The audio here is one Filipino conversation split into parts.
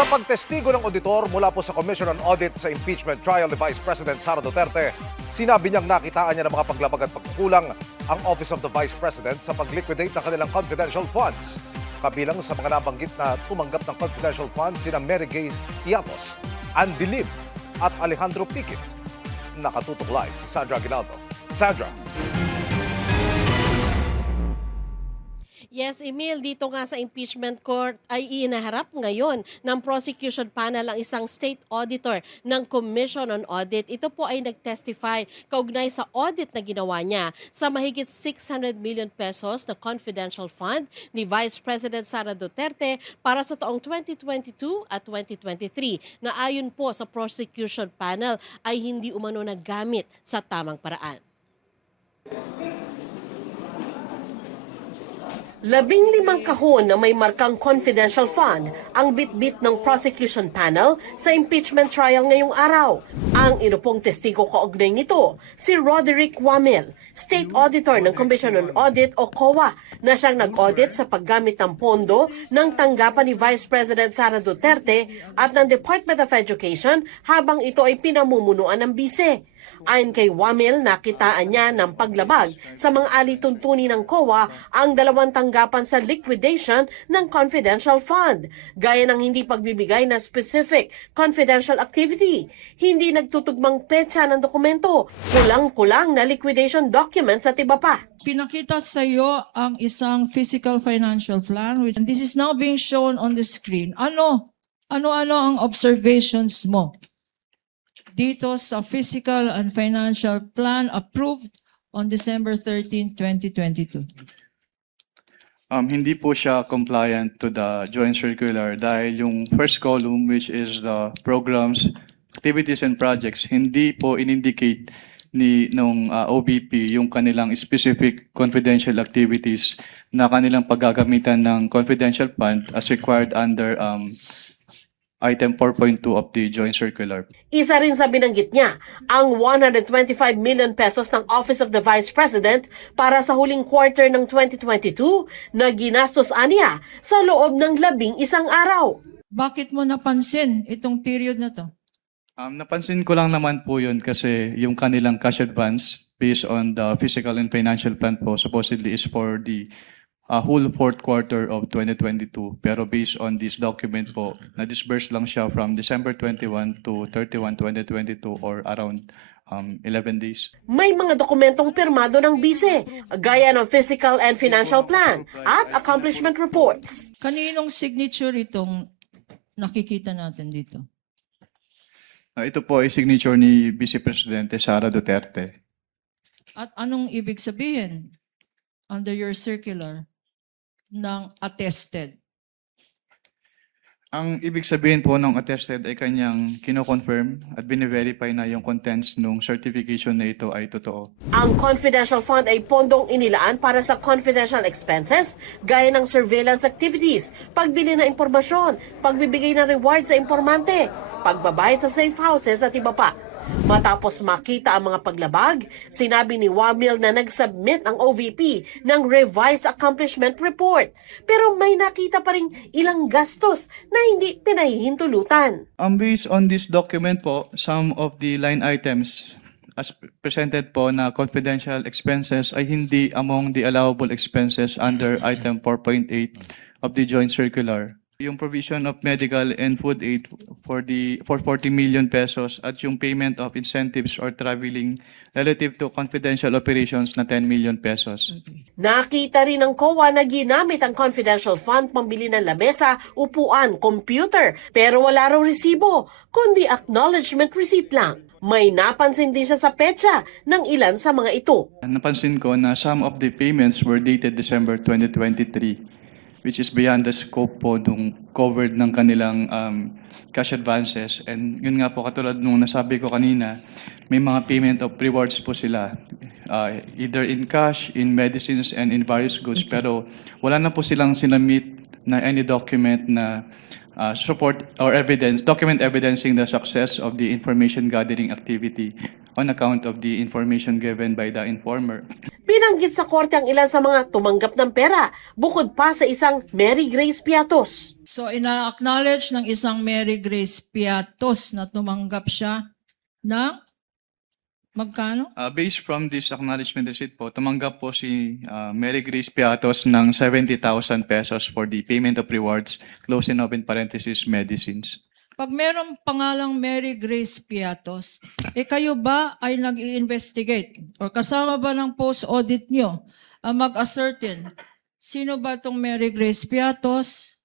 Sa pagtestigo ng auditor mula po sa Commission on Audit sa impeachment trial ni Vice President Sara Duterte, sinabi niyang nakitaan niya ng mga paglabag at pagkukulang ang Office of the Vice President sa pag-liquidate ng kanilang confidential funds. Kabilang sa mga nabanggit na tumanggap ng confidential funds sina Mary Gay Iatos, Andy Lim at Alejandro Piquet. Nakatutok live si Sandra Aguinaldo. Sandra. Yes, Emil, dito nga sa impeachment court ay inaharap ngayon ng prosecution panel ang isang state auditor ng Commission on Audit. Ito po ay nag-testify kaugnay sa audit na ginawa niya sa mahigit 600 million pesos na confidential fund ni Vice President Sara Duterte para sa taong 2022 at 2023 na ayon po sa prosecution panel ay hindi umano nagamit sa tamang paraan. 15 kahon na may markang confidential fund ang bitbit ng prosecution panel sa impeachment trial ngayong araw. Ang inupong testigo kaugnay nito, si Roderick Wamel, State Auditor ng Commission on Audit o COA, na siyang nag-audit sa paggamit ng pondo ng tanggapan ni Vice President Sara Duterte at ng Department of Education habang ito ay pinamumunuan ng bise. Ayon kay Wamel, nakitaan niya ng paglabag sa mga alituntunin ng COA ang dalawang tanggapan sa liquidation ng confidential fund, gaya ng hindi pagbibigay ng specific confidential activity, hindi nagtutugmang petsa ng dokumento, kulang-kulang na liquidation documents at iba pa. Pinakita sa iyo ang isang physical financial plan, which and this is now being shown on the screen. Ano ang observations mo dito sa physical and financial plan approved on December 13, 2022? Hindi po siya compliant to the joint circular dahil yung first column, which is the programs, activities and projects, hindi po in-indicate nung OBP yung kanilang specific confidential activities na kanilang paggagamitan ng confidential fund as required under Item 4.2 of the Joint Circular. Isa rin sa binanggit niya, ang 125 million pesos ng Office of the Vice President para sa huling quarter ng 2022 na ginastos aniya sa loob ng 11 araw. Bakit mo napansin itong period na to? Napansin ko lang naman po yun kasi yung kanilang cash advance based on the physical and financial plan po supposedly is for the whole fourth quarter of 2022. Pero based on this document po, na-disburse lang siya from December 21 to 31, 2022 or around 11 days. May mga dokumentong pirmado ng bise, gaya ng physical and financial plan at accomplishment reports. Kaninong signature itong nakikita natin dito? Ito po ay signature ni Vice Presidente Sara Duterte. At anong ibig sabihin under your circular ng attested? Ang ibig sabihin po ng attested ay kanyang kino-confirm at bine-verify na yung contents ng certification na ito ay totoo. Ang confidential fund ay pondong inilaan para sa confidential expenses gaya ng surveillance activities, pagbili ng impormasyon, pagbibigay ng reward sa informante, pagbabayad sa safe houses at iba pa. Matapos makita ang mga paglabag, sinabi ni Wamil na nag-submit ang OVP ng revised accomplishment report. Pero may nakita pa rin ilang gastos na hindi pinahihintulutan. Based on this document po, some of the line items as presented po na confidential expenses ay hindi among the allowable expenses under item 4.8 of the joint circular. Yung provision of medical and food aid for 40 million pesos at yung payment of incentives or traveling relative to confidential operations na 10 million pesos. Nakita rin ng COA na ginamit ang confidential fund pambili ng lamesa, upuan, computer, pero wala raw resibo, kundi acknowledgement receipt lang. May napansin din siya sa petsa ng ilan sa mga ito. Napansin ko na some of the payments were dated December 2023. Which is beyond the scope po nung covered ng kanilang cash advances. And yun nga po, katulad nung nasabi ko kanina, may mga payment of rewards po sila. Either in cash, in medicines, and in various goods. Pero wala na po silang sinamit na any document na support or evidence, document evidencing the success of the information gathering activity on account of the information given by the informer. Binanggit sa korte ang ilan sa mga tumanggap ng pera, bukod pa sa isang Mary Grace Piatos. So ina-acknowledge ng isang Mary Grace Piatos na tumanggap siya ng magkano? Based from this acknowledgement receipt po, tumanggap po si Mary Grace Piatos ng 70,000 pesos for the payment of rewards, close and open parenthesis, medicines. Pag merong pangalang Mary Grace Piatos, kayo ba ay nag-i-investigate o kasama ba ng post-audit nyo ang mag-ascertain sino ba itong Mary Grace Piatos?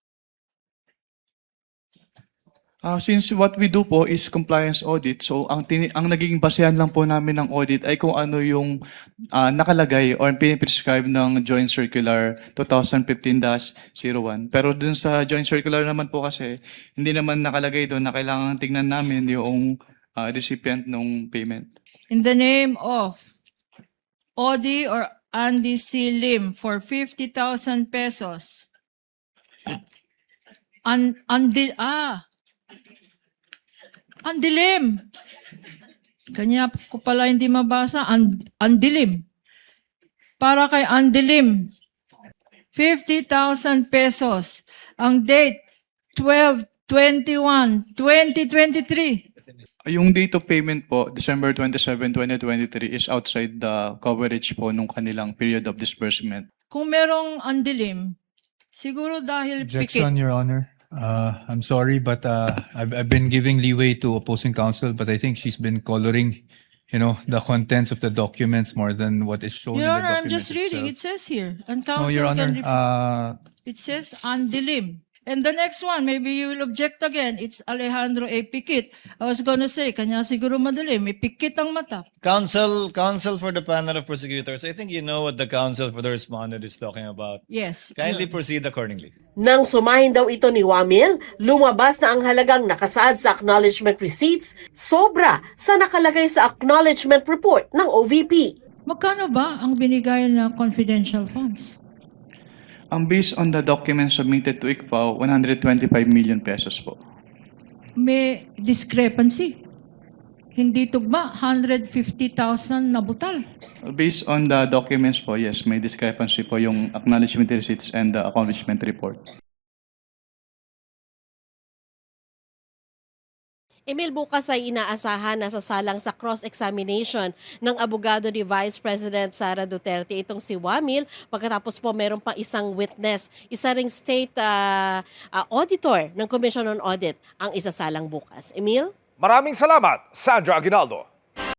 Since what we do po is compliance audit, so ang nagiging basehan lang po namin ng audit ay kung ano yung nakalagay or piniprescribe ng Joint Circular 2015-01. Pero dun sa Joint Circular naman po kasi, hindi naman nakalagay doon na kailangan tingnan namin yung recipient ng payment. In the name of Odi or Andy C. Lim for 50,000 pesos. Andilim. Kanya ko pala hindi mabasa. Andilim. Para kay Andilim. 50,000 pesos. Ang date, 12/21/2023. Yung date of payment po, December 27, 2023 is outside the coverage po nung kanilang period of disbursement. Kung merong andilim, siguro dahil Objection, pikit. Your Honor. I'm sorry, but I've been giving leeway to opposing counsel, but I think she's been coloring, the contents of the documents more than what is shown in Your the Honor, I'm document just reading. It itself. says here. And No, counsel Your can Honor, It says andilim. And the next one, maybe you will object again. It's Alejandro A. Pikit. I was gonna say, kanya siguro madilim. May pikit ang mata. Counsel for the panel of prosecutors, I think you know what the counsel for the respondent is talking about. Yes. Kindly proceed accordingly. Nang sumahin daw ito ni Wamil, lumabas na ang halagang nakasaad sa acknowledgement receipts, sobra sa nakalagay sa acknowledgement report ng OVP. Magkano ba ang binigay na confidential funds? Based on the documents submitted to ICFAO, 125 million pesos po. May discrepancy. Hindi tugma, 150,000 na butal. Based on the documents po, yes, may discrepancy po yung acknowledgement receipts and the accomplishment report. Emil, bukas ay inaasahan na sasalang sa cross-examination ng abogado ni Vice President Sara Duterte itong si Wamil. Pagkatapos po meron pa isang witness, isa ring state auditor ng Commission on Audit ang isasalang bukas. Emil? Maraming salamat, Sandra Aguinaldo.